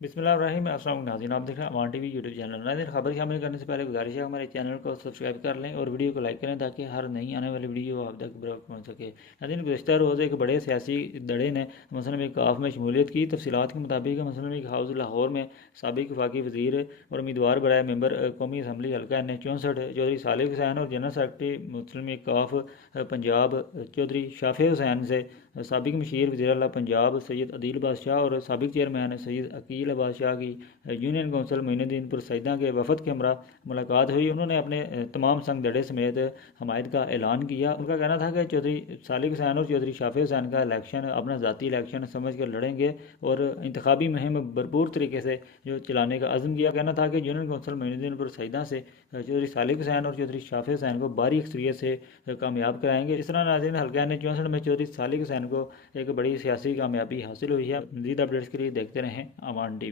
बिस्मिल्लाहिर्रहमानिर्रहीम। अस्सलाम वालेकुम नाज़रीन, आप देख रहे हैं अवान टीवी यूट्यूब चैनल। नाज़रीन, खबर शामिल करने से पहले गुजारिश है हमारे चैनल को सब्सक्राइब कर लें और वीडियो को लाइक करें ताकि हर नई आने वाली वीडियो आप तक बराबर पहुँच सके। नाज़रीन, गुज़श्ता रोज़ एक बड़े सियासी धड़े ने मसलन काफ में शमूलियत की। तफसीलात के मुताबिक मसलन हाउस लाहौर में साबिक वफाकी वज़ीर और उम्मीदवार बराए मेंबर कौमी असम्बली हल्का NH 64 चौधरी सालिक हुसैन और जनरल सेक्रेटरी मुस्लिम काफ पंजाब चौधरी शाफे हुसैन से साबिक मशीर वज़ीर आला पंजाब सैयद अदील बादशाह और साबिक चेयरमैन सैयद अकील बादशाह की यूनियन कौंसल मोइनुद्दीन पुरसैदा के वफद के हमरा मुलाकात हुई। उन्होंने अपने तमाम संग दड़े समेत हमायत का ऐलान किया। उनका कहना था कि चौधरी सालिक हुसैन और चौधरी शाफे हुसैन का इलेक्शन अपना ज़ाती इलेक्शन समझ कर लड़ेंगे और इंतखाबी मुहिम भरपूर तरीके से जो चलाने का अज़म किया। कहना था कि यूनियन कौंसल मोइनुद्दीन पुरसैदा से चौधरी सालिक हुसैन और चौधरी शाफे हुसैन को भारी अक्सरियत से कामयाब कराएंगे। इस तरह नाज़रीन, हल्का NH 64 में चौधरी सालिक हुसैन को एक बड़ी सियासी कामयाबी हासिल हुई है। मज़ीद अपडेट्स के लिए देखते रहें अवान टीवी।